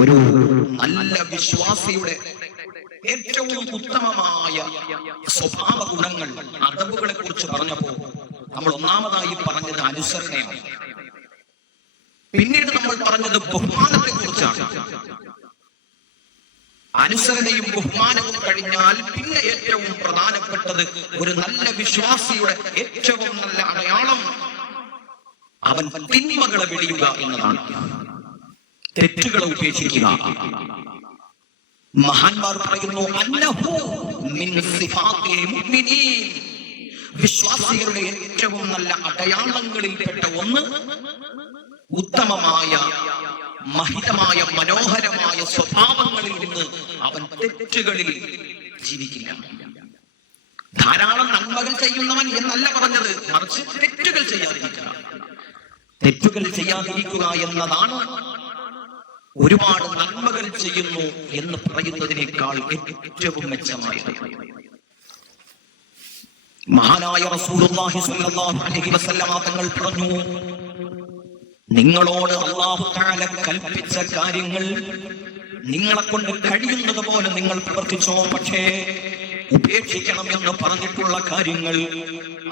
ഒരു നല്ല വിശ്വാസിയുടെ ഏറ്റവും ഉത്തമമായ സ്വഭാവ ഗുണങ്ങൾ, അദബുകളെ കുറിച്ച് പറഞ്ഞപ്പോ നമ്മൾ ഒന്നാമതായി പറഞ്ഞത് അനുസരണയാണ്. പിന്നീട് നമ്മൾ പറഞ്ഞത് ബഹുമാനത്തെ കുറിച്ചാണ്. അനുസരണയും ബഹുമാനവും കഴിഞ്ഞാൽ പിന്നെ ഏറ്റവും പ്രധാനപ്പെട്ടത് ഒരു നല്ല വിശ്വാസിയുടെ ഏറ്റവും നല്ല അടയാളം അവൻ തിന്മകളെ വെടിയുക എന്നതാണ്, തെറ്റുകളെ ഉപേക്ഷിക്കുക. മഹാന്മാർ പറയുന്നു, അന്നഹു മിൻ സിഫാത്തിൽ മുഅ്മിനീൻ, വിശ്വാസികളുടെ ഏറ്റവും നല്ല അടയാളങ്ങളിൽപ്പെട്ട ഒന്ന് ഉത്തമമായ മഹിതമായ മനോഹരമായ സ്വഭാവങ്ങളിൽ നിന്ന് അവൻ തെറ്റുകളിൽ ജീവിക്കില്ല. ധാരാളം നന്മകൾ ചെയ്യുന്നവൻ എന്നല്ല പറഞ്ഞത്, മറിച്ച് തെറ്റുകൾ ചെയ്യാതിരിക്കുക. തെറ്റുകൾ ചെയ്യാതിരിക്കുക എന്നതാണ് ഒരുപാട് നന്മകൾ ചെയ്യുന്നു എന്ന് പറയുന്നതിനേക്കാൾ ഏറ്റവും മെച്ചമായത്. മഹാനായ റസൂലുള്ളാഹി സ്വല്ലല്ലാഹു അലൈഹി വസല്ലമ തങ്ങൾ പറഞ്ഞു, നിങ്ങളോട് അല്ലാഹു തആല കൽപ്പിച്ച കാര്യങ്ങൾ നിങ്ങളെ കൊണ്ട് കഴിയുന്നത് പോലെ നിങ്ങൾ പ്രവർത്തിച്ചോ, പക്ഷേ ഉപേക്ഷിക്കണം എന്ന് പറഞ്ഞിട്ടുള്ള കാര്യങ്ങൾ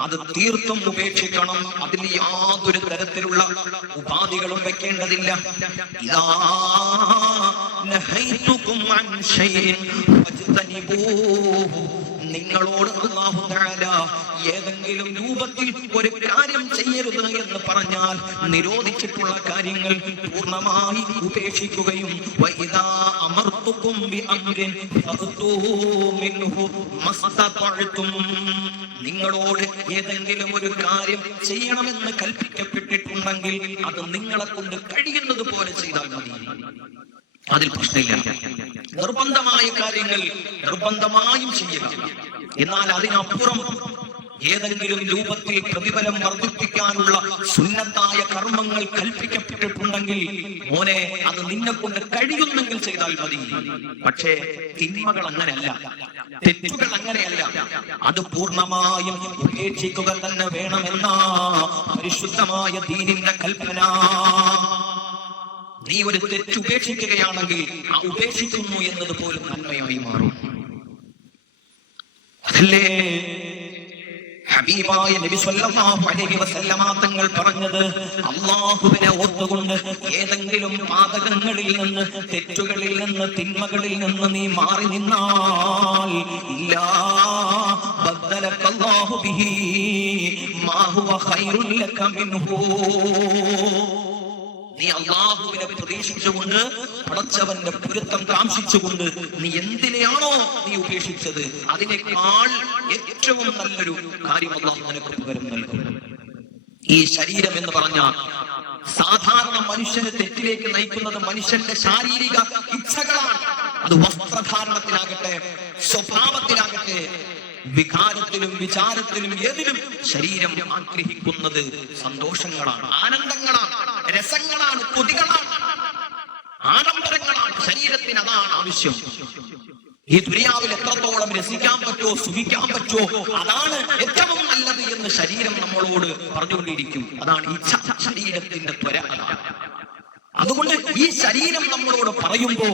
അത് തീർത്തും ഉപേക്ഷിക്കണം. അതിൽ യാതൊരു തരത്തിലുള്ള ഉപാധികളും വെക്കേണ്ടതില്ല. ഇദാ നഹൈതുകും അൻ ശൈഇൻ ഫജ്തനിബൂഹു, നിങ്ങളോട് അല്ലാഹു തആല ഏതെങ്കിലും രൂപത്തിൽ ഒരു കാര്യം ചെയ്യരുത് എന്ന് പറഞ്ഞാൽ നിരോധിച്ചിട്ടുള്ള കാര്യങ്ങൾ പൂർണ്ണമായി ഉപേക്ഷിക്കുകയും വഇദാ അമർതുകും ബിഅംരിൻ ഫഅ്തൂ മിൻഹു മസ്തതഅ്തും, നിങ്ങളോട് ഏതെങ്കിലും ഒരു കാര്യം ചെയ്യണമെന്ന് കൽപ്പിക്കപ്പെട്ടിട്ടുണ്ടെങ്കിൽ അത് നിങ്ങളെ കൊണ്ട് കഴിയുന്നത് പോലെ ചെയ്താൽ മതി, അതിൽ പ്രശ്നമില്ല. നിർബന്ധമായ കാര്യങ്ങൾ നിർബന്ധമായും ചെയ്യുക. എന്നാൽ അതിനപ്പുറം ഏതെങ്കിലും രൂപത്തിൽ പ്രതിഫലം വർദ്ധിപ്പിക്കാനുള്ള സുന്നത്തായ കർമ്മങ്ങൾ കൽപ്പിക്കപ്പെട്ടിട്ടുണ്ടെങ്കിൽ മോനെ അത് നിന്നെ കൊണ്ട് കഴിയുന്നെങ്കിൽ ചെയ്താൽ മതി. പക്ഷേ തിന്മകൾ അങ്ങനെയല്ല, തെറ്റുകൾ അങ്ങനെയല്ല. അത് പൂർണ്ണമായും ഉപേക്ഷിക്കുക തന്നെ വേണമെന്ന പരിശുദ്ധമായ ദീനിന്റെ കൽപ്പന. നീ ഒരു തെറ്റ് ഉപേക്ഷിക്കുകയാണെങ്കിൽ ആ ഉപേക്ഷിക്കുന്നു എന്നത് പോലും നന്മയായി മാറും. അതല്ലേ ഹബീബായ നബി സല്ലല്ലാഹു അലൈഹി വസല്ലമ തങ്ങൾ പറഞ്ഞത്, അല്ലാഹുവിനെ ഓർത്തുകൊണ്ട് ഏതെങ്കിലും പാതകങ്ങളിൽ നിന്ന്, തെറ്റുകളിൽ നിന്ന്, തിന്മകളിൽ നിന്ന് നീ മാറി നിന്നാൽ ഇല്ലാ ബദ്ദലകല്ലാഹു ബിഹി മാ ഹുവ ഖൈറുൽ ലക മിൻഹു, നീ അല്ലാഹുവിനെ പ്രതീക്ഷിച്ചുകൊണ്ട്, പടച്ചവന്റെ പൊരുത്തം കാംക്ഷിച്ചുകൊണ്ട് നീ എന്തിനെയാണോ നീ ഉപേക്ഷിച്ചത് അതിനേക്കാൾ ഏറ്റവും നല്ലൊരു കാര്യം അല്ലാഹു നിനക്ക് പകരം നൽകും. ഈ ശരീരം എന്ന് പറഞ്ഞ സാധാരണ മനുഷ്യനെ തെറ്റിലേക്ക് നയിക്കുന്നത് മനുഷ്യന്റെ ശാരീരിക ഇച്ഛകളാണ്. അത് വസ്ത്രധാരണത്തിലാകട്ടെ, സ്വഭാവത്തിലാകട്ടെ, വികാരത്തിലും വിചാരത്തിലും ഏതിലും ശരീരം ആഗ്രഹിക്കുന്നത് സന്തോഷങ്ങളാണ്, ആനന്ദങ്ങളാണ്, രസങ്ങളാണ്, കൊതികളാണ്, ആഡംബരങ്ങളാണ്. ശരീരത്തിന് അതാണ് ആവശ്യം. ഈ ദുനിയാവിൽ എത്രത്തോളം രസിക്കാൻ പറ്റുമോ, സുഖിക്കാൻ പറ്റുമോ, അതാണ് ഏറ്റവും നല്ലത് എന്ന് ശരീരം നമ്മളോട് പറഞ്ഞുകൊണ്ടിരിക്കും. അതാണ് ഈ ശരീരത്തിന്റെ ത്വര. അതുകൊണ്ട് ഈ ശരീരം നമ്മളോട് പറയുമ്പോ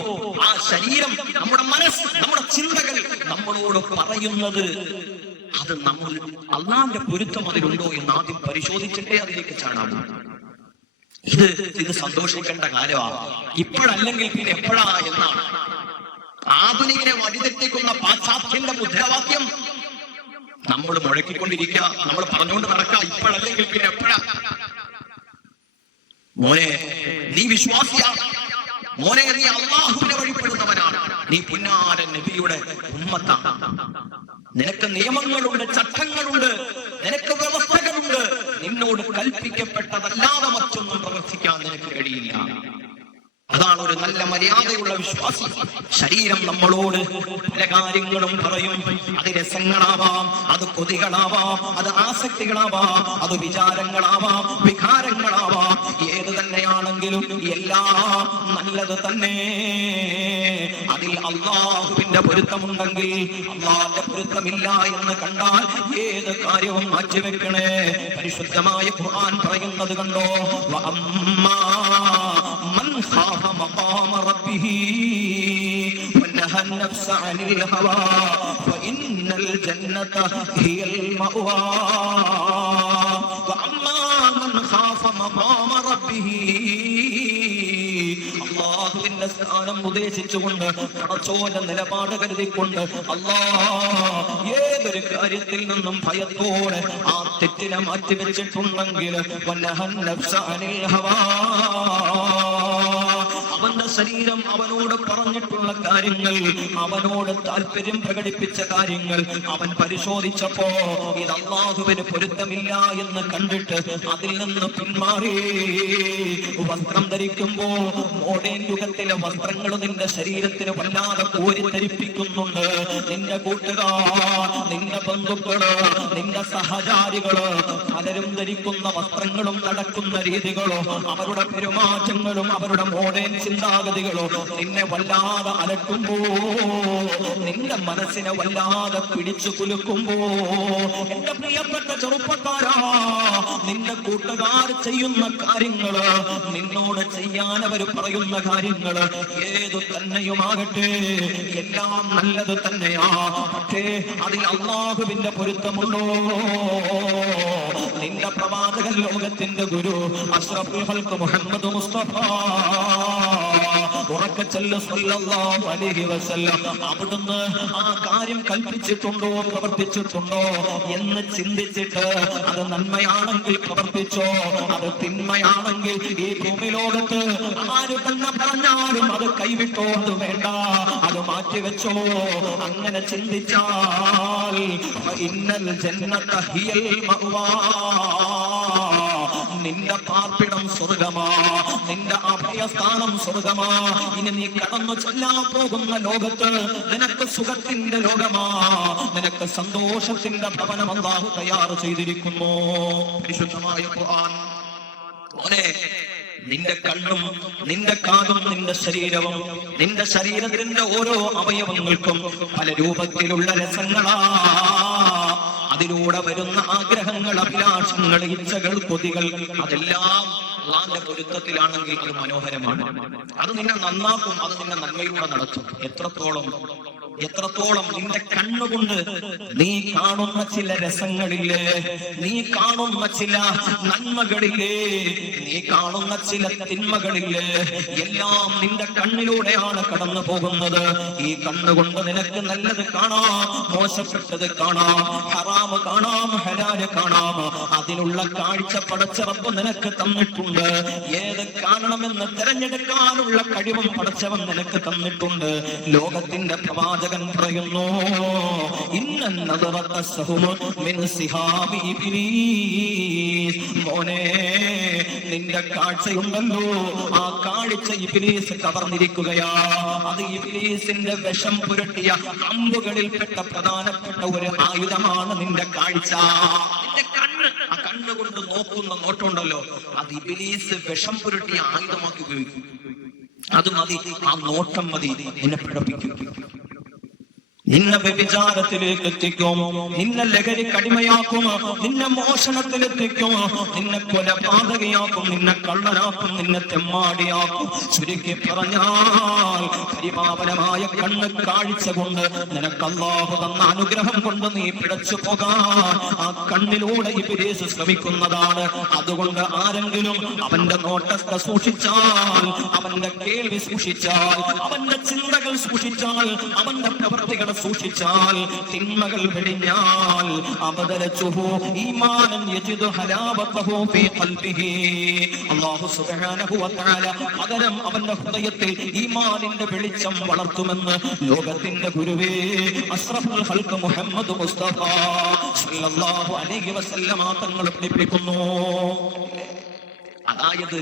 ആ ശരീരം, നമ്മുടെ മനസ്സ്, നമ്മുടെ ചിന്തകൾ നമ്മളോട് പറയുന്നത് അത് നമ്മൾ അല്ലാഹുവിന്റെ പൊരുത്തം അതിലുണ്ടോ എന്ന് ആദ്യം പരിശോധിച്ചിട്ടേ അതിലേക്ക് ചാടാമോ. ഇത് സന്തോഷിക്കേണ്ട കാര്യമാണ്. ഇപ്പോഴല്ലെങ്കിൽ പിന്നെ എപ്പോഴാ എന്നാണ് ആധുനികനെ വഴിതെറ്റിക്കുന്ന പാശ്ചാത്യന്റെ മുദ്രാവാക്യം നമ്മൾ മുഴക്കിക്കൊണ്ടിരിക്കുക, നമ്മൾ പറഞ്ഞുകൊണ്ട് നടക്കുക. ഇപ്പോഴല്ലെങ്കിൽ പിന്നെ എപ്പോഴാ? മോനെ നീ വിശ്വാസിയാണ്, മോനെ നീ അല്ലാഹുവിനെ വഴിപ്പെടുന്നവനാണ്, നീ പുന്നാര നബിയുടെ ഉമ്മത്താണ്. നിനക്ക് നിയമങ്ങളുണ്ട്, ചട്ടങ്ങളുണ്ട്, നിനക്ക് വ്യവസ്ഥകളുണ്ട്. നിന്നോട് കൽപ്പിക്കപ്പെട്ടതല്ലാതെ മറ്റൊന്നും പ്രവർത്തിക്കാൻ നിനക്ക് കഴിയില്ല. അതാണ് ഒരു നല്ല മര്യാദയുള്ള വിശ്വാസി. ശരീരം നമ്മളോട് പല കാര്യങ്ങളും പറയും. അത് രസങ്ങളാവാം, അത് കൊതികളാവാം, അത് ആസക്തികളാവാം, അത് വിചാരങ്ങളാവാം, വികാരങ്ങളാവാം. ഏത് തന്നെയാണെങ്കിലും എല്ലാം നല്ലത് തന്നെ. അതിൽ അല്ലാഹുവിന്റെ പൊരുത്തമുണ്ടെങ്കിൽ, അല്ലാഹുവിന്റെ പൊരുത്തമില്ല എന്ന് കണ്ടാൽ ഏത് കാര്യവും മാറ്റിവെക്കണേ. പരിശുദ്ധമായ ഖുർആൻ പറയുന്നത് കണ്ടോ, വഅമ്മാ മൻ ഖാഫ മഖാമ റബ്ബിഹി വനഹ അൻ-നഫ്സ അനിൽ ഹവാ ഫഇന്നൽ ജന്നത ഹിയൽ മഅവാ വഅമ്മാ മൻ ഖാഫ മഖാമ റബ്ബിഹി അല്ലാഹുവിന്റെ സ്ഥാനം ഉദ്ദേശിച്ചുകൊണ്ട് പടച്ചോന്റെ നിലപാട് കരുതിക്കൊണ്ട് ഏതൊരു കാര്യത്തിൽ നിന്നും ഭയത്തോടെ ആ തെറ്റിനെ മാറ്റിവെച്ചിട്ടുണ്ടെങ്കിൽ അവന്റെ ശരീരം അവനോട് പറഞ്ഞിട്ടുള്ള കാര്യങ്ങൾ, അവനോട് താല്പര്യം പ്രകടിപ്പിച്ച കാര്യങ്ങൾ അവൻ പരിശോധിച്ചപ്പോ ഇത് അല്ലാഹുവിന് പൊരുത്തമില്ല എന്ന് കണ്ടിട്ട് അതിൽ നിന്ന് പിന്മാറി വസ്ത്രം ധരിക്കുമ്പോ മോഡേൺ യുഗത്തിലെ വസ്ത്രങ്ങൾ നിന്റെ ശരീരത്തിന് വല്ലാതെ കോരിധരിപ്പിക്കുന്നുണ്ട്. നിന്റെ കൂട്ടുകാർ, നിന്റെ ബന്ധുക്കള്, നിന്റെ സഹചാരികള് പലരും ധരിക്കുന്ന വസ്ത്രങ്ങളും നടക്കുന്ന രീതികളോ അവരുടെ പെരുമാറ്റങ്ങളും അവരുടെ മോഡേൺ ചിന്താഗതികളോ നിന്നെ വല്ലാതെ അലട്ടുമ്പോ, നിന്റെ മനസ്സിനെ വല്ലാതെ പിടിച്ചു കുലുക്കുമ്പോ, എന്റെ പ്രിയപ്പെട്ട ചെറുപ്പക്കാരാ, നിന്റെ കൂട്ടുകാർ ചെയ്യുന്ന കാര്യങ്ങള്, നിന്നോട് ചെയ്യാൻ അവർ പറയുന്ന കാര്യങ്ങള് ഏതു തന്നെയുമാകട്ടെ എല്ലാം നല്ലത് തന്നെയാ. പക്ഷേ അതിൽ അല്ലാഹുവിന്റെ പൊരുത്തമുള്ളോ? നിന്റെ പ്രവാചകൻ, ലോകത്തിന്റെ ഗുരു അഷ്റഫുൽ ഖൽഖ് മുഹമ്മദ് മുസ്തഫ സല്ലല്ലാഹു അലൈഹി വസല്ലം അവിടുന്ന് ആ കാര്യം കൽപ്പിച്ചിട്ടുണ്ടോ, പ്രവർത്തിച്ചിട്ടുണ്ടോ എന്ന് ചിന്തിച്ചിട്ട് അത് നന്മയാണെങ്കിൽ പ്രവർത്തിച്ചോ, അത് തിന്മയാണെങ്കിൽ ഈ ഭൂമി ലോകത്ത് ആര് തന്നെ പറഞ്ഞാലും അത് കൈവിട്ടോ, അത് വേണ്ട, അത് മാറ്റിവെച്ചോ. അങ്ങനെ ചിന്തിച്ചാൽ ഇന്നൽ ജന്നത ഹിയൽ മഅവാ, നിന്റെ പാർപ്പിടം സ്വർഗമാ, നിന്റെ അഭയസ്ഥാനം സ്വർഗമാ. ഇനി നീ കടന്നു ചെല്ലാൻ പോകുന്ന ലോകത്ത് നിനക്ക് സുഖത്തിന്റെ ലോകമാ, നിനക്ക് സന്തോഷത്തിന്റെ ഭവനം അല്ലാഹു തയ്യാർ ചെയ്തിരിക്കുന്നു. പരിശുദ്ധമായ ഖുർആൻ. നിന്റെ കണ്ണും നിന്റെ കാതും നിന്റെ ശരീരവും, നിന്റെ ശരീരത്തിന്റെ ഓരോ അവയവങ്ങൾക്കും പല രൂപത്തിലുള്ള രസങ്ങളാ. അതിലൂടെ വരുന്ന ആഗ്രഹങ്ങൾ, അഭിലാഷങ്ങൾ, ഇച്ഛകൾ, കൊതികൾ അതെല്ലാം അല്ലാഹുവിന്റെ പൊരുത്തത്തിലാണെങ്കിൽ അത് മനോഹരമാണ്. അത് നിന്നെ നന്നാക്കും, അത് നിന്നെ നന്മയിലൂടെ നടത്തും. എത്രത്തോളം നിന്റെ കണ്ണുകൊണ്ട് നീ കാണുന്ന ചില രസങ്ങളില്ലേ, നീ കാണുന്ന ചില നന്മകളില്ലേ, നീ കാണുന്ന ചില തിന്മകളില്ലേ, എല്ലാം നിന്റെ കണ്ണിലൂടെയാണ് കടന്നു പോകുന്നത്. ഈ കണ്ണുകൊണ്ട് നിനക്ക് നല്ലത് കാണാം, മോശപ്പെട്ടത് കാണാം, ഹറാമ് കാണാം, ഹലാല് കാണാം. അതിനുള്ള കാഴ്ച പടച്ച റബ്ബ് നിനക്ക് തന്നിട്ടുണ്ട്. ഏത് കാണണമെന്ന് തിരഞ്ഞെടുക്കാനുള്ള കഴിവും പടച്ചവൻ നിനക്ക് തന്നിട്ടുണ്ട്. ലോകത്തിന്റെ പ്രവാചകൻ പറയുന്നു, മോനെ, നിന്റെ കാഴ്ചയുണ്ടല്ലോ, ആ കാഴ്ച ഇബ്ലീസ് കവർന്നിരിക്കുകയാ. അത് ഇബ്ലീസിന്റെ വിഷം പുരട്ടിയ അമ്പുകളിൽപ്പെട്ട പ്രധാനപ്പെട്ട ഒരു ആയുധമാണ് നിന്റെ കാഴ്ച. നിന്റെ കണ്ണ്, ആ കണ്ണുകൊണ്ട് നോക്കുന്ന നോട്ടമുണ്ടല്ലോ, അത് ഇബ്ലീസ് വിഷം പുരട്ടിയ ആയുധമാക്കി ഉപയോഗിക്കും. അത് മതി, ആ നോട്ടം മതി എന്നെ പിഴപ്പിക്കും, നിന്നെ വ്യഭിചാരത്തിലേക്ക് എത്തിക്കും, നിന്നെ ലഹരി കടിമയാക്കും, നിന്നെ മോഷണത്തിലെത്തിക്കും, നിന്നെ കൊലപാതകയാക്കും, നിന്നെ കള്ളനാക്കും, നിന്നെ തെമ്മാടിയാക്കും. ചുരുക്കി പറഞ്ഞാൽ പരിപാവനമായ കണ്ണ് കാഴ്ച കൊണ്ട് നിനക്ക് അല്ലാഹു തന്ന അനുഗ്രഹം കൊണ്ട് നീ പിഴച്ചു പോകാൻ ആ കണ്ണിലൂടെ ഇബ്ലീസ് ശ്രമിക്കുന്നതാണ്. അതുകൊണ്ട് ആരെങ്കിലും അവന്റെ നോട്ടത്തെ സൂക്ഷിച്ചാൽ, അവന്റെ കേൾവി സൂക്ഷിച്ചാൽ, അവന്റെ ചിന്തകൾ സൂക്ഷിച്ചാൽ, അവന്റെ പ്രവൃത്തികൾ സൂക്ഷിച്ചാൽ, തിന്മകൾ വെടിഞ്ഞാൽ, അബദലതുഹു ഈമാനൻ യജിദു ഹലാവതഹു ഫീ ഖൽബിഹി, അല്ലാഹു സുബ്ഹാനഹു വ തആല പകരം അവന്റെ ഹൃദയത്തിൽ ഈമാനിന്റെ വെളിച്ചം വളർത്തുമെന്ന് ലോകത്തിന്റെ ഗുരുവേ അഷ്റഫുൽ ഖൽഖ് മുഹമ്മദ് മുസ്തഫ സല്ലല്ലാഹു അലൈഹി വസല്ലം തങ്ങൾ പഠിപ്പിക്കുന്നു. അതായത്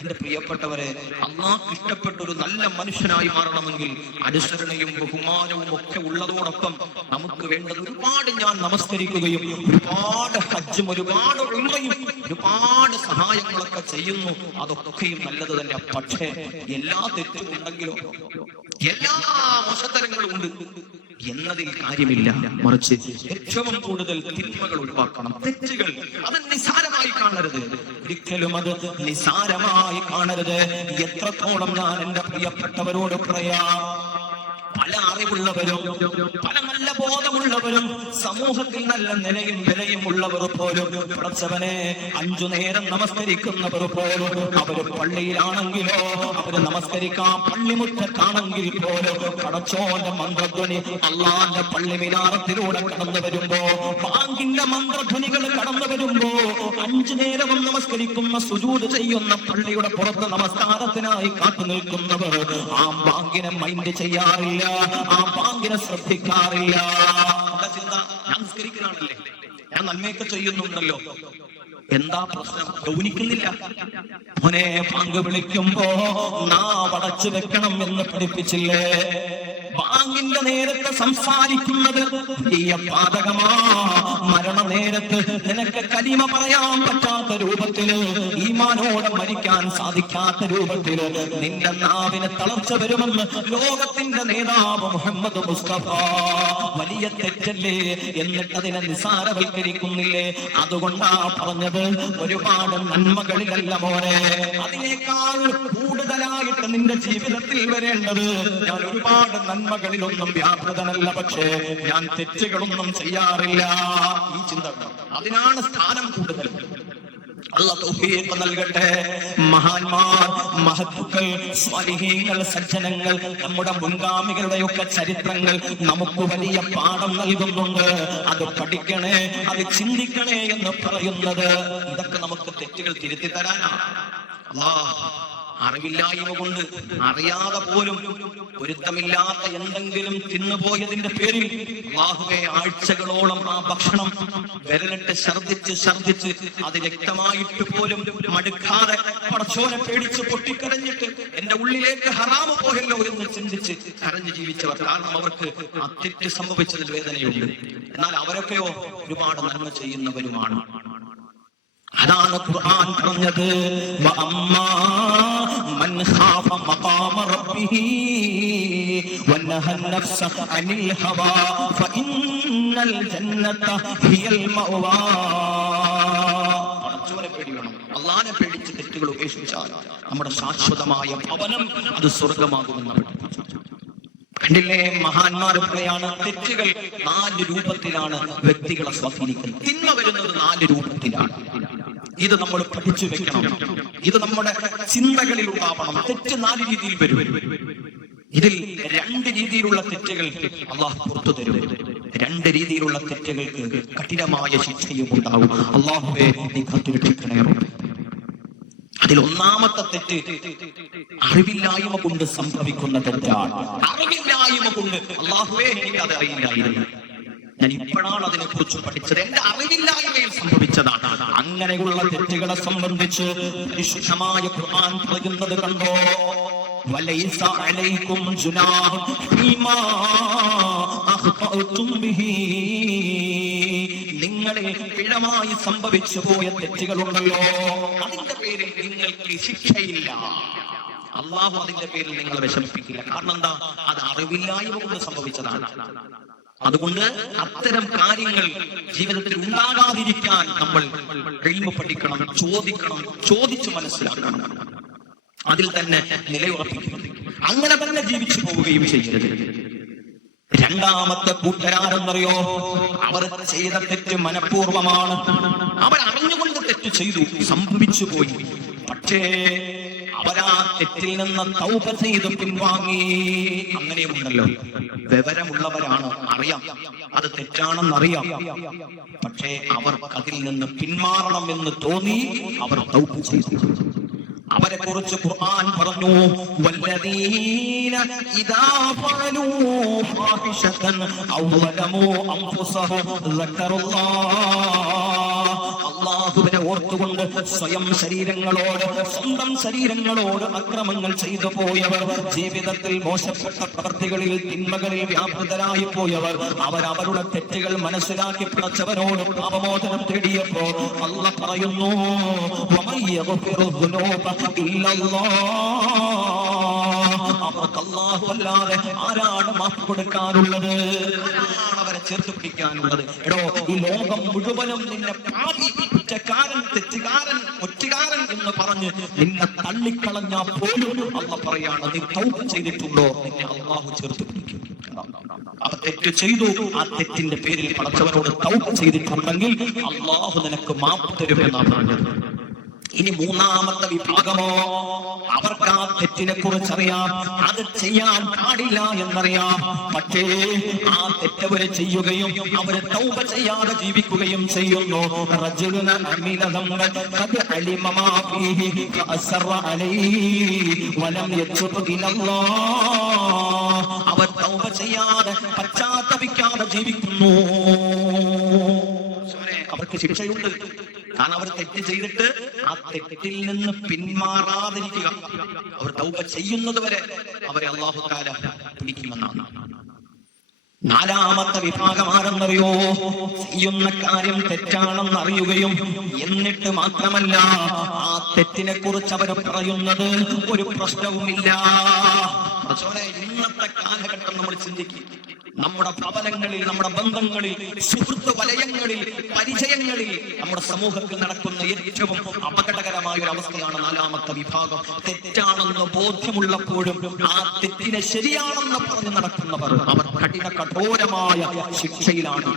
എന്റെ പ്രിയപ്പെട്ടവരെ, അല്ലാഹു ഇഷ്ടപ്പെട്ട ഒരു നല്ല മനുഷ്യനായി മാറണമെങ്കിൽ അനുസരണയും ബഹുമാനവും ഒക്കെ ഉള്ളതോടൊപ്പം നമുക്ക് വേണ്ടത് ഒരുപാട് ഞാൻ നമസ്കരിക്കുകയും ഒരുപാട് ഹജ്ജും ഒരുപാട് ഉംറയും ഒരുപാട് സഹായങ്ങളൊക്കെ ചെയ്യുന്നു. അതൊക്കെയും നല്ലത് തന്നെ. പക്ഷേ എല്ലാ തെറ്റും ഉണ്ടെങ്കിലോ, എല്ലാ മോശത്തരങ്ങളും ഉണ്ട്, എന്നതിൽ കാര്യമില്ല. മറിച്ച് ഏറ്റവും കൂടുതൽ തിന്മകൾ ഒഴിവാക്കണം. തെറ്റുകൾ അത് നിസാരമായി കാണരുത്. ഒരിക്കലും അത് നിസാരമായി കാണരുത്. എത്രത്തോളം ഞാൻ എന്റെ പ്രിയപ്പെട്ടവരോട് പറയാം, പല അറിവുള്ളവരും പല നല്ല ബോധമുള്ളവരും സമൂഹത്തിൽ നല്ല നിലയും വിലയും ഉള്ളവർ പോലും പടച്ചവനെ 5 നേരം നമസ്കരിക്കുന്നവർ പോലും അവര് പള്ളിയിലാണെങ്കിലോ അവര് നമസ്കരിക്കാൻ പള്ളിമുറ്റത്താണെങ്കിൽ പോലും പടച്ചോന്റെ മന്ത്രധ്വനി അള്ളാന്റെ പള്ളി മിനാരത്തിലൂടെ കടന്നു വരുമ്പോ, ബാങ്കിന്റെ മന്ത്രധ്വനികൾ കടന്നു വരുമ്പോ 5 നേരവും നമസ്കരിക്കുന്ന സുജൂദ് ചെയ്യുന്ന പള്ളിയുടെ പുറത്ത് നമസ്കാരത്തിനായി കാത്തു നിൽക്കുന്നവർ ആ ബാങ്കിനെ മൈൻഡ് ചെയ്യാറില്ല, ആ ബാങ്കിനെ ശ്രദ്ധിക്കാറില്ല. എന്താ ചിന്ത? ഞാൻ നിസ്കരിക്കലാണല്ലേ, ഞാൻ നന്മയൊക്കെ ചെയ്യുന്നുണ്ടല്ലോ, എന്താ പ്രശ്നം? ഗൗനിക്കുന്നില്ല. മോനെ, ബാങ്ക് വിളിക്കുമ്പോ നാവടച്ചു വെക്കണം എന്ന് പഠിപ്പിച്ചില്ലേ? ബാങ്കിന്റെ നേരത്തെ സംസാരിക്കുന്നത് വലിയ പാതകമാ. മരണ നേരത്ത് നിനക്ക് കലിമ പറയാൻ പറ്റാത്ത രൂപത്തില്, ഈമാനോടെ മരിക്കാൻ സാധിക്കാത്ത രൂപത്തില് നിന്റെ നാവിന് തളർച്ച വരുമെന്ന് ലോകത്തിന്റെ നേതാവ് മുഹമ്മദ് മുസ്തഫ. വലിയ തെറ്റല്ലേ? എന്നിട്ട് അതിനെ നിസാരവൽക്കരിക്കുന്നില്ലേ? അതുകൊണ്ടാ പറഞ്ഞത്, ഒരുപാട് നന്മകളിലല്ല മോനെ, അതിനേക്കാൾ കൂടുതലായിട്ട് നിന്റെ ജീവിതത്തിൽ വരേണ്ടത്, ഞാൻ ഒരുപാട് നന്മകളിലൊന്നും വ്യാപൃതനല്ല, പക്ഷേ ഞാൻ തെറ്റുകളൊന്നും ചെയ്യാറില്ല. ഈ ചിന്ത, അതിനാണ് സ്ഥാനം കൂടുതൽ. അല്ലാഹു തൗഫീഖ് നൽകട്ടെ. മഹാന്മാർ, മഹത്തുക്കൾ, സ്വാലിഹീങ്ങൾ, സജ്ജനങ്ങൾ, നമ്മുടെ മുൻഗാമികളുടെയൊക്കെ ചരിത്രങ്ങൾ നമുക്ക് വലിയ പാഠം നൽകുന്നുണ്ട്. അത് പഠിക്കണേ, അത് ചിന്തിക്കണേ എന്ന് പറയുന്നത് ഇതൊക്കെ നമുക്ക് തെറ്റുകൾ തിരുത്തി തരാനാണ്. അറിവില്ലായ്മ കൊണ്ട്, അറിയാതെ പോലും പൊരുത്തമില്ലാത്ത എന്തെങ്കിലും തിന്നുപോയതിന്റെ പേരിൽ അല്ലാഹുവേ ആഴ്ചകളോളം ആ ഭക്ഷണം വിരലിട്ട് ഛർദിച്ച് അത് രക്തമായിട്ട് പോലും മടുക്കാതെ പടച്ചോനെ പേടിച്ച് പൊട്ടിക്കരഞ്ഞിട്ട് എന്റെ ഉള്ളിലേക്ക് ഹറാമ് പോയല്ലോ എന്ന് ചിന്തിച്ച് കരഞ്ഞു ജീവിച്ചവർ. കാരണം അവർക്ക് ആ തെറ്റ് സംഭവിച്ചതിൽ വേദനയുണ്ട്. എന്നാൽ അവരൊക്കെയോ ഒരുപാട് നന്മ ചെയ്യുന്നവരുമാണ്. അതാണ് ഖുർആൻ പറഞ്ഞത്, വഅമ്മാ മൻ ഖാഫ മഖാമ റബ്ബിഹി വനഹൻ നഫ്സ അനിൽ ഹവാ ഫഇന്നൽ ജന്നത ഹിയൽ മഅവാ. പടച്ചവനെ പേടിക്കണം. അല്ലാഹുവിനെ പേടിച്ച് തെറ്റുകൾ ഉപേക്ഷിച്ചാൽ നമ്മുടെ ശാശ്വതമായ ഭവനം അത് സ്വർഗ്ഗമാകുമെന്ന് പഠിപ്പിച്ചു. കണ്ടില്ലേ, മഹാന്മാർ പറയാണ്, തെറ്റുകൾ 4 രൂപത്തിലാണ് വ്യക്തികളെ സ്വാധീനിക്കുന്നത്. തിന്മ വരുന്നത് 4 രൂപത്തിലാണ്. ഇത് നമ്മൾ പഠിച്ചു വെക്കണം. ഇത് നമ്മുടെ ചിന്തകളിൽ ഉണ്ടാവണം. തെറ്റ് 4 രീതിയിൽ വരും. ഇതിൽ 2 രീതിയിലുള്ള തെറ്റുകൾ അള്ളാഹു പുറത്തു തരും. 2 രീതിയിലുള്ള തെറ്റുകൾക്ക് കഠിനമായ ശിക്ഷയും ഉണ്ടാവും. അള്ളാഹുവേ, നീ കാത്തുരക്ഷിക്കണേ. അതിൽ ഒന്നാമത്തെ തെറ്റ് അറിവില്ലായ്മ കൊണ്ട് സംഭവിക്കുന്ന തെറ്റാണ്. അറിവില്ലായ്മ കൊണ്ട്, അല്ലാഹുവേ എനിക്ക് അത് അറിയില്ലായിരുന്നു, ഞാൻ ഇപ്പോഴാണ് അതിനെ കുറിച്ച് പഠിച്ചത്, എന്റെ അറിവില്ലായ്മയിൽ സംഭവിച്ചതാണ്. അങ്ങനെയുള്ള തെറ്റുകളെ സംബന്ധിച്ച് പരിശുദ്ധമായ ഖുർആൻ പറയുന്നത് കണ്ടോ, വലൈസ അലൈക്കും ജുനാഹ് ഫീമാ അഖ്തഅതും ബിഹി. നിങ്ങളെ പിഴമായി സംഭവിച്ചു പോയ തെറ്റുകളുണ്ടല്ലോ, അതിന്റെ പേരിൽ നിങ്ങൾക്ക് ശിക്ഷയില്ല. അള്ളാഹു അതിന്റെ പേരിൽ നിങ്ങളെ വിഷമിപ്പിക്കില്ല. കാരണം എന്താ? അത് അറിവില്ലായ്മ കൊണ്ട് സംഭവിച്ചതാണ്. അതുകൊണ്ട് അത്തരം കാര്യങ്ങൾ ജീവിതത്തിൽ ഉണ്ടാകാതിരിക്കാൻ നമ്മൾ ഇൽമു പഠിക്കണം, ചോദിക്കണം, ചോദിച്ചു മനസ്സിലാക്കണം, അതിൽ തന്നെ നിലയുറപ്പിക്കണം. അങ്ങനെ തന്നെ ജീവിച്ചു പോവുകയും ചെയ്യരുത്. രണ്ടാമത്തെ കൂട്ടരാരെന്നറിയോ? അവർ ചെയ്ത തെറ്റ് മനഃപൂർവമാണ്. അവർ അറിഞ്ഞുകൊണ്ട് തെറ്റ് ചെയ്തു, സംഭവിച്ചു പോയി. പക്ഷേ അവരാ തെറ്റിൽ നിന്ന് തൗബ ചെയ്ത് പിൻവാങ്ങി. അങ്ങനെയുമുണ്ടല്ലോ, വിവരമുള്ളവരാണ്, അറിയാം അത് തെറ്റാണെന്നറിയാം, പക്ഷേ അവർക്ക് അതിൽ നിന്ന് പിന്മാറണം എന്ന് തോന്നി അവർ തൗബ ചെയ്തു. അവരെ കുറിച്ച് ഖുർആൻ പറഞ്ഞു, വല്ലദീന ഇദാ ഫഅലൂ ഫാഹിശതൻ ഔ ളമൂ അൻഫുസഹും സക്കറുല്ലാഹ്. അല്ലാഹുവിനെ ഓർത്തുകൊണ്ട് സ്വന്തം ശരീരങ്ങളോട് അക്രമങ്ങൾ ചെയ്തു പോയവർ, ജീവിതത്തിൽ മോശപ്പെട്ട പ്രവൃത്തികളിൽ, തിന്മകളിൽ വ്യാപൃതരായി പോയവർ, അവരവരുടെ തെറ്റുകൾ മനസ്സിലാക്കി പടച്ചവനോട് പാപമോചനം തേടിയപ്പോ അല്ലാഹു പറയുന്നു, വമൻ യഗ്ഫിറു ദുനൂബ ഇല്ലല്ലാഹ്. അവർക്ക് അല്ലാഹു അല്ലാതെ ആരാണ് മാപ്പ് കൊടുക്കാനുള്ളത്? ആരാണ് അവരെ ചേർത്ത് പിടിക്കാനുള്ളത്? എടോ, ഈ ലോകം മുഴുവനും നിന്നെ പാപി, കുറ്റക്കാരൻ, തെറ്റുകാരൻ, ഒറ്റുകാരൻ എന്ന് പറഞ്ഞ് നിന്നെ തള്ളിക്കളഞ്ഞാൽ പോലും അല്ലാഹു പറയാണ്, നീ തൗബ ചെയ്തിട്ടുണ്ടോ, നിന്നെ അല്ലാഹു ചേർത്ത് പിടിക്കും. അവ തെറ്റ് ചെയ്തു, ആ തെറ്റിന്റെ പേരിൽ പടച്ചവനോട് തൗബ ചെയ്തിട്ടുണ്ടെങ്കിൽ അല്ലാഹു നിനക്ക് മാപ്പ് തരുമെന്നാണ് പറഞ്ഞത്. ഇനി മൂന്നാമത്തെ വിഭാഗമോ, അവർക്ക് ആ തെറ്റിനെ കുറിച്ച് അറിയാം, അത് ചെയ്യാൻ പാടില്ല എന്നറിയാം, പക്ഷേ ആ തെറ്റവരെ ചെയ്യുകയും അവരെ തൗബ ചെയ്യാതെ ജീവിക്കുകയും ചെയ്യുന്നു. അവർ തൗബ ചെയ്യാതെ പശ്ചാത്തപിക്കാതെ ജീവിക്കുന്നു. അവർക്ക് ശിക്ഷയുണ്ട്. കാരണം അവർ തെറ്റ് ചെയ്തിട്ട് ആ തെറ്റിൽ നിന്ന് പിന്മാറാതിരിക്കുക. അവർ തൗബ ചെയ്യുന്നത് വരെ അവരെ അല്ലാഹു തആല പിടിക്കുമെന്നാണ്. നാലാമത്തെ വിഭാഗം ആരെന്നറിയോ? ചെയ്യുന്ന കാര്യം തെറ്റാണെന്ന് അറിയുകയും എന്നിട്ട് മാത്രമല്ല ആ തെറ്റിനെ കുറിച്ച് അവർ പറയുന്നത് ഒരു പ്രശ്നവുമില്ല. ഇന്നത്തെ കാലഘട്ടം നമ്മൾ ചിന്തിക്കും. നമ്മുടെ ഭവനങ്ങളിൽ, നമ്മുടെ ബന്ധങ്ങളിൽ, സുഹൃത്ത് വലയങ്ങളിൽ, പരിചയങ്ങളിൽ, നമ്മുടെ സമൂഹത്തിൽ നടക്കുന്ന ഏറ്റവും അപകടകരമായ ഒരു അവസ്ഥയാണ് നാലാമത്തെ വിഭാഗം. തെറ്റാണെന്ന് ബോധ്യമുള്ളപ്പോഴും ആ തെറ്റിനെ ശരിയാണെന്ന് പറഞ്ഞ് നടക്കുന്നവർ, അവർ കഠോരമായ ശിക്ഷയിലാണ്.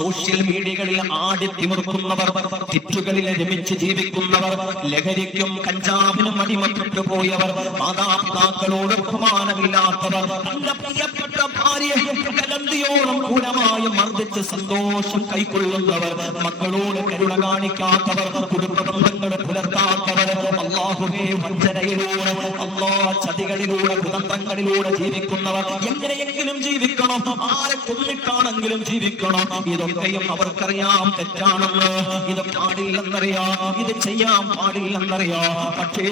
സോഷ്യൽ മീഡിയകളിൽ ആടിത്തിമിർക്കുന്നവർ, തെറ്റുകളിൽ രമിച്ച് ജീവിക്കുന്നവർ, ലഹരിക്കും കഞ്ചാവിനും അടിമപ്പെട്ടു പോയവർ, മാതാപിതാക്കളോട് ബഹുമാനമില്ലാത്തവർ, തന്റെ പ്രിയപ്പെട്ട ഭാര്യയെ കലന്തിയോളം ക്രൂരമായി മർദ്ദിച്ച് സന്തോഷം കൈക്കൊള്ളുന്നവർ, മക്കളോട് കരുണ കാണിക്കാത്തവർ, കുടുംബ ബന്ധങ്ങൾ പുലർത്താത്തവർ, അല്ലാഹുവേ വഞ്ചനയിലൂടെ, അല്ലാഹ് ചതികളിലൂടെ, കുതന്ത്രങ്ങളിലൂടെ ജീവിക്കുന്നവർ, എങ്ങനെയെങ്കിലും ജീവിക്കണം, ആരെ കൊന്നിട്ടാണെങ്കിലും ജീവിക്കണം. ഇതൊക്കെയും അവർക്കറിയാം തെറ്റാണെന്ന്, ഇത് പാടില്ലെന്നറിയാം, ഇത് ചെയ്യാൻ പാടില്ലെന്നറിയാം. പക്ഷേ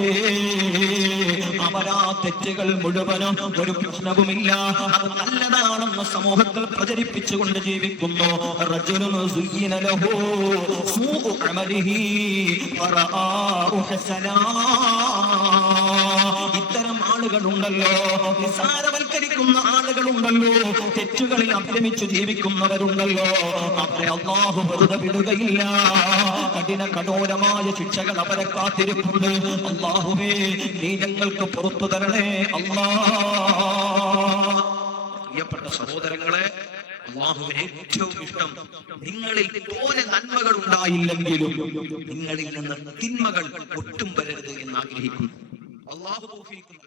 അവരാ തെറ്റുകൾ മുഴുവനും ഒരു പ്രശ്നവുമില്ല, അത് നല്ലതാണെന്ന് സമൂഹത്തിൽ പ്രചരിപ്പിച്ചുകൊണ്ട് ജീവിക്കുന്നു. റജുലുൻ സുയ്യിന ലഹു സൂഉ അമലിഹി വറആഹു ഹസനാ. ഇത്തരം ആളുകളുണ്ടല്ലോ, നിസാരവൽക്കരിക്കുന്ന ആളുകളുണ്ടല്ലോ, തെറ്റുകളിൽ അഭിരമിച്ചു ജീവിക്കുന്നവരുണ്ടല്ലോ, അവരെ അല്ലാഹു വെറുതെ വിടുകയില്ല. കഠോരമായ ശിക്ഷകൾ അവരെ കാത്തിരിപ്പുണ്ട്. അല്ലാഹുവേ, നീ ഞങ്ങൾക്ക് പുറത്തു തരണേ അല്ലാഹ്. പ്രിയപ്പെട്ട സഹോദരങ്ങളെ, അല്ലാഹുവിന് ഏറ്റവും ഇഷ്ടം നിങ്ങളിൽ പോലെ നന്മകൾ ഉണ്ടായില്ലെങ്കിലും നിങ്ങളിൽ നിന്ന് തിന്മകൾ ഒട്ടും വരരുത് എന്ന് ആഗ്രഹിക്കുന്നു. അല്ലാഹു തൗഫീഖ്